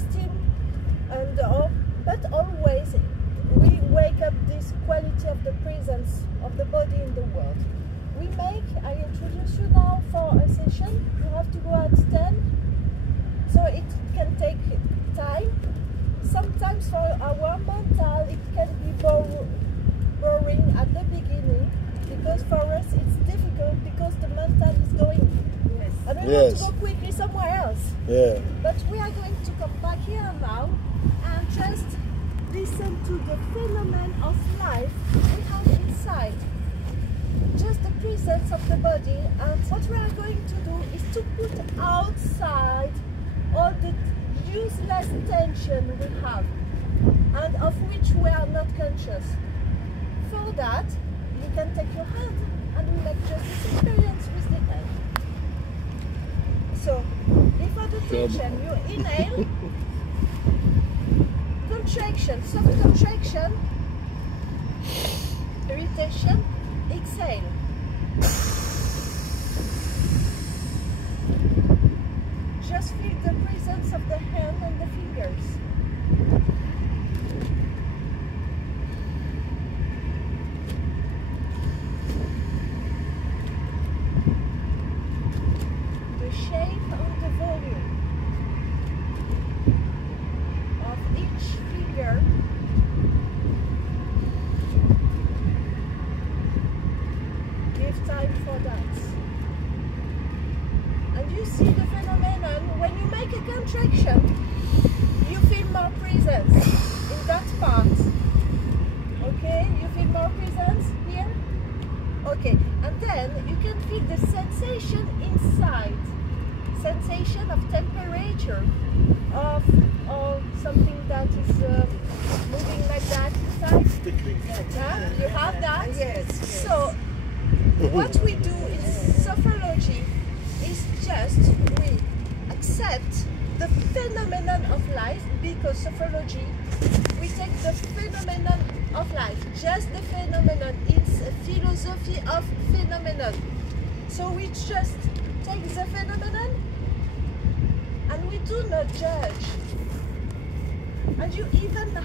existing, and but always we wake up this quality of the presence of the body in the world. I introduce you now for a session. You have to go at 10, so it can take time. Sometimes for our mental it can be boring at the beginning, because for us it's difficult because the mental is going. Yes. And we want to go quickly somewhere else. Yeah. But we are going to come back here now and just listen to the phenomenon of life we have inside. Just the presence of the body, and what we are going to do is to put outside all the useless tension we have and of which we are not conscious. For that, you can take your hand and we make just this experience with the hand. So, before the tension, you inhale, contraction, soft contraction, irritation, exhale. Just feel the presence of the hand and the fingers. The shape and the volume of each finger. Give time for that. And you see the phenomenon, when you make a contraction, you feel more presence in that part. Okay, you feel more presence here? Okay, and then you can feel the sensation inside. Sensation of temperature, of something that is moving like that inside. Yeah, you have that? Yes. So, what we do in sophrology is just we accept the phenomenon of life, because sophrology, we take the phenomenon of life, just the phenomenon. It's a philosophy of phenomenon. So we just take the phenomenon and we do not judge. And you even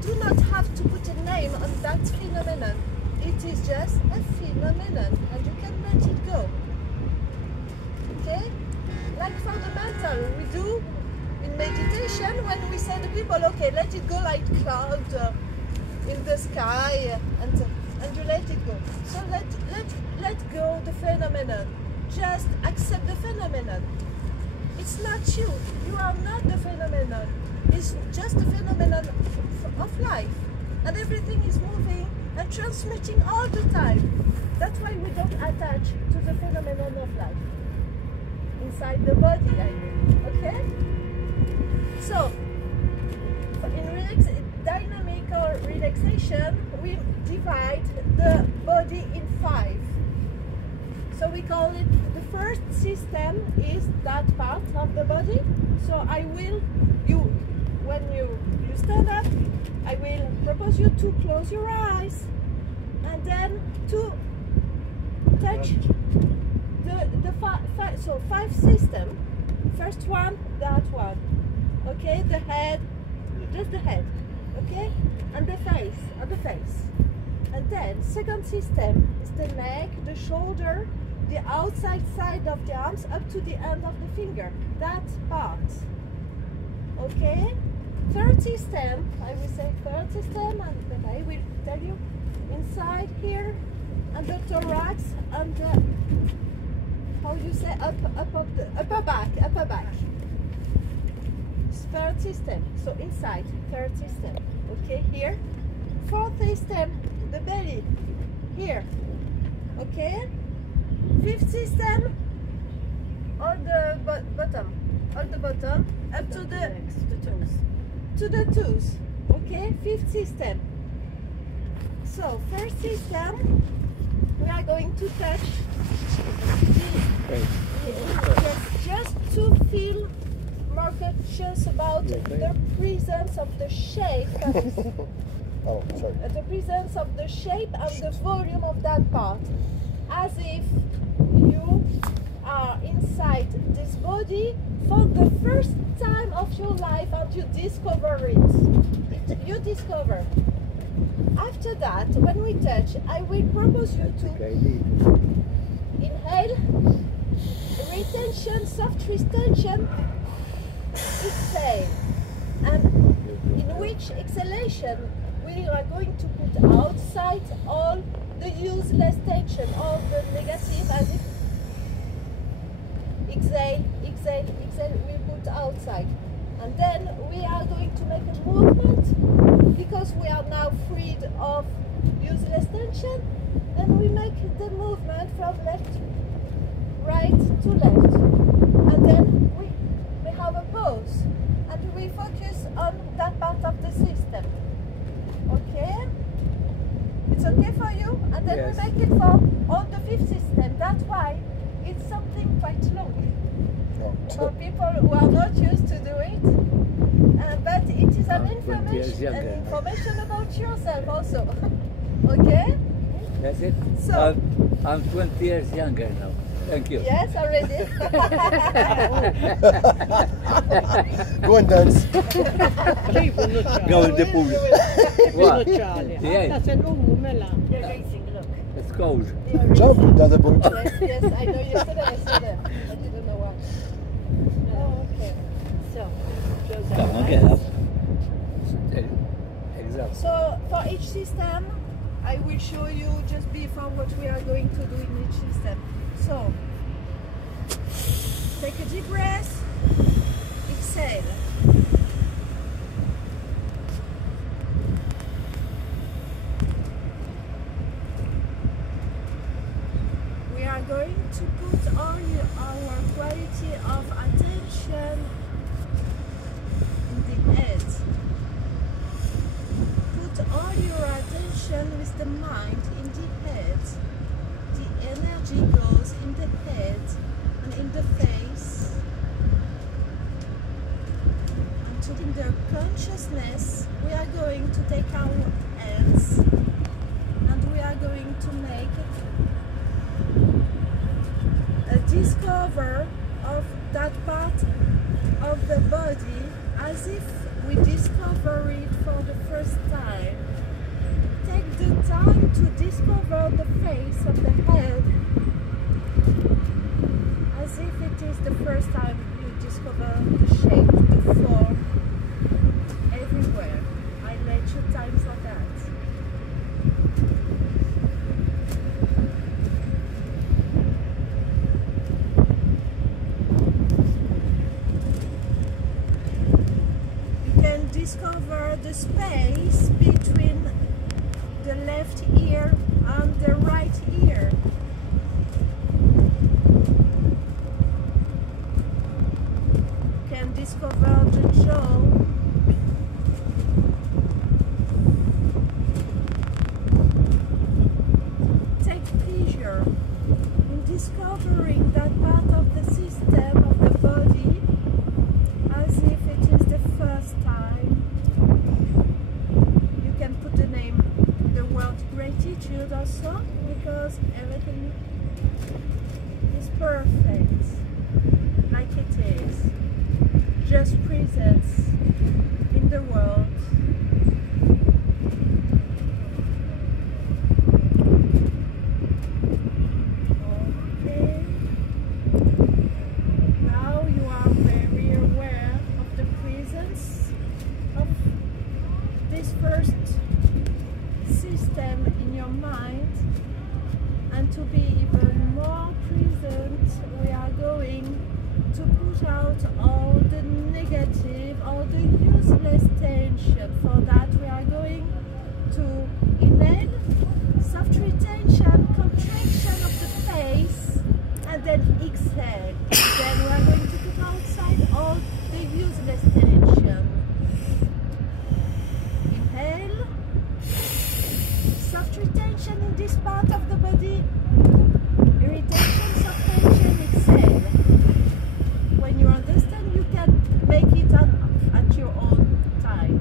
do not have to put a name on that phenomenon. It is just a phenomenon and you can let it go. Okay? Like for the mental, we do in meditation when we say to people, okay, let it go like cloud in the sky, and you let it go. So let go the phenomenon. Just accept the phenomenon. It's not you. You are not the phenomenon. It's just the phenomenon of life. And everything is moving and transmitting all the time. That's why we don't attach to the phenomenon of life inside the body, I mean. Okay? So, in dynamical relaxation, we divide the body in 5. So we call it, the first system is that part of the body. So I will, when you stand up, I will propose you to close your eyes and then to touch the 5 system. First one, that one. Okay, the head, just the head. Okay, and the face, and then second system is the neck, the shoulder, the outside side of the arms up to the end of the finger, that part. Okay, third system, I will say third system, and then I will tell you inside here, and the thorax, and the, how you say, upper back. Third system, so inside, third system. Okay, here. Fourth system, the belly, here. Okay. Fifth system, on the bottom, up to the toes. Okay, fifth system. So first system, we are going to touch just to feel more conscious about the presence of the shape. The presence of the shape and the volume of that part, as if you are inside this body for the first time of your life and but you discover it. You discover. After that, when we touch, I will propose you to inhale, retention, soft retention, exhale, and in which exhalation we are going to put outside all the useless tension, all the negative, as if exhale, exhale, exhale, we put outside. And then we are going to make a movement, because we are now freed of useless tension. Then we make the movement from left, right to left. And then we have a pause. And we focus on that part of the system. Okay? It's okay for you? And then Yes. we make it for all the fifth system. That's why it's something quite long for people who are not used to do it. But it is an 20 years younger. information about yourself also. Okay? That's it. So, I'm 20 years younger now. Thank you. yes, already. Go and dance. Go in the pool. What? Charlie. Yes. That's an mela. They're racing, look. It's cold. Jump in the other boat. Yes, yes, I know yesterday I saw them. I didn't know why. Oh, okay. So, Come on, get up. Exactly. So for each system, I will show you just before what we are going to do in each system. So take a deep breath, exhale. We are going to put all our quality of attention in the head. Put all your attention with the mind in the head. The energy goes in the head and in the face. And to in the consciousness, we are going to take our hands and we are going to make a discover of that part of the body as if we discover it for the first time. Take the time to discover the face of the head as if it is the first time you discover the shape, the form, everywhere. I let you time for that. Discover the space between the left ear and the right ear. You can discover the jaw. Take pleasure in discovering that part of the system of the body as if it is the first time. You can put the name, the word gratitude also, because everything is perfect, like it is. Just presence in the world. Okay. Now you are very aware of the presence of this first system in your mind, and to be even more present, we are going to push out all the negative, all the useless tension. For that we are going to inhale, soft retention, contraction of the face, and then exhale. Then we are going to put outside all the useless tension. Inhale, soft retention in this part of the body, irritation, soft tension, exhale. When you understand, you can make it at your own time.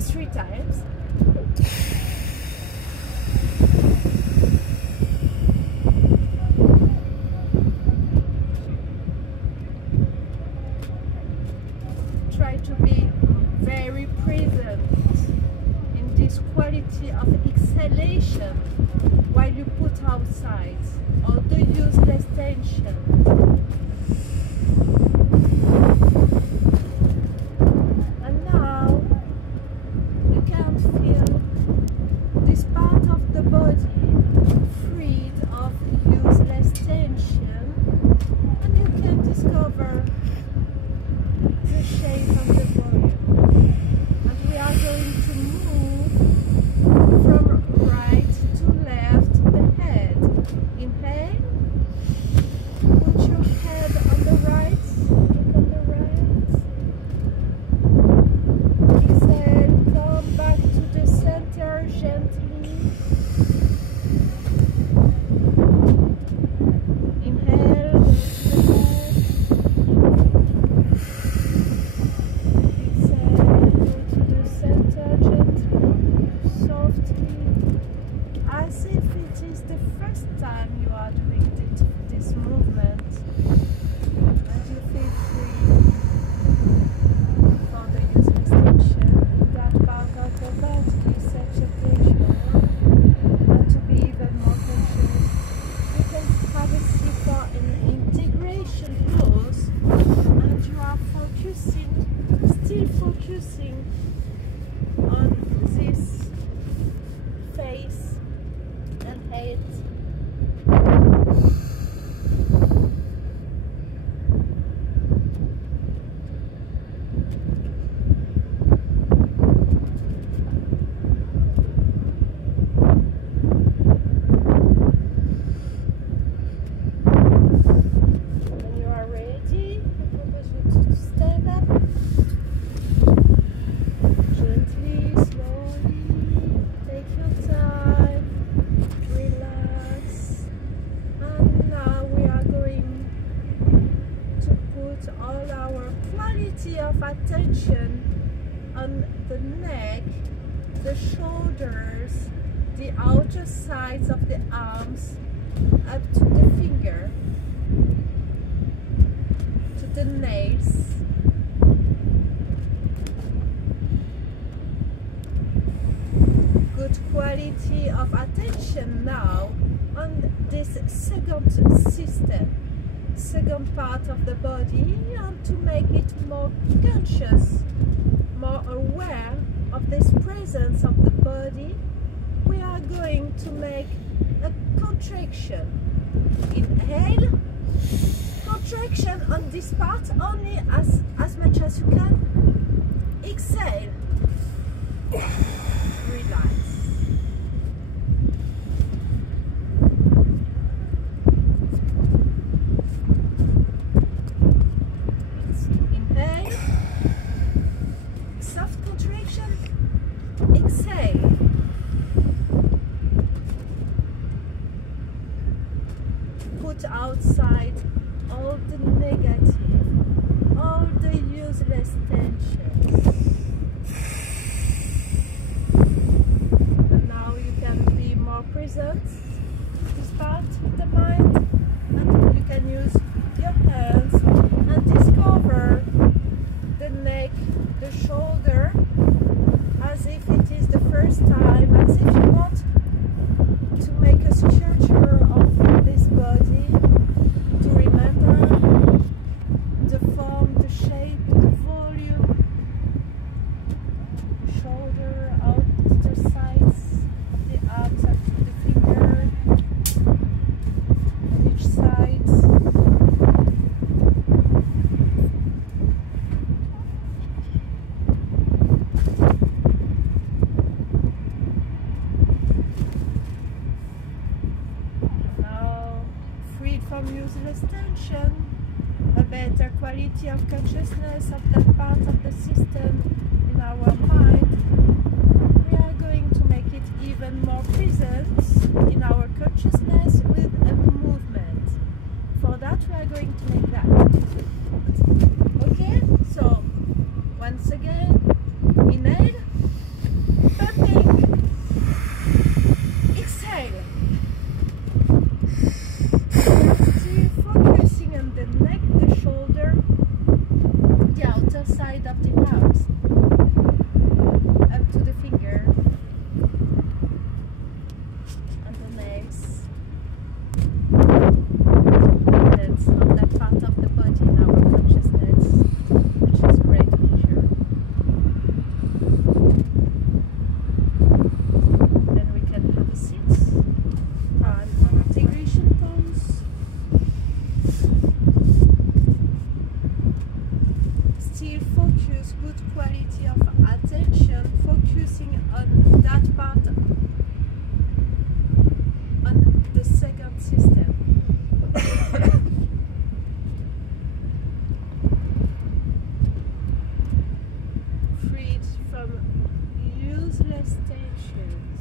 3 times. to be very present in this quality of exhalation while you put outside all the useless tension. And now you can feel this part of the body freed of useless tension, and you can discover the shape of the volume. And we are going to move from right to left the head. Inhale, put your head on the right, look on the right. Exhale, come back to the center gently. Inhale, as if it is the first time you are doing this movement, and you feel free from the useless tension. That part of the body is such a pleasure, and to be even more conscious, you can have a seat for an integration pose, and you are focusing, still focusing on this face and head. When you are ready, I propose you to stand up gently, slowly. Take your time, relax, and now we are going to put all our quality of attention on the neck, the shoulders, the outer sides of the arms, up to the finger, to the nails. Good quality of attention now on this second system, second part of the body, and to make it more conscious, more aware of this presence of the body, we are going to make a contraction. Inhale, contraction on this part only as much as you can. Exhale, relax. Inhale, soft contraction, exhale. Put outside all the negative, all the useless tensions. And now you can be more present, this part with the mind, and you can use your hands and discover the neck, the shoulder, as if it is the first time, as if you want to make a structure of this body, to remember the form, the shape, the volume, shoulder, outer sides, the arms up to the finger, on each side. From useless tension, a better quality of consciousness of that part of the system in our mind, we are going to make it even more present in our consciousness with a movement. For that, we are going to make that. Okay, so once again, inhale, pumping, exhale. Still focusing on the neck, the shoulder, the outer side of the arms, up to the finger, on the legs. That's on that part of the body in our consciousness, which is great pleasure. Then we can have a seat on integration pose. Still focus, good quality of attention, focusing on that part, on the second system. Freed from useless tensions.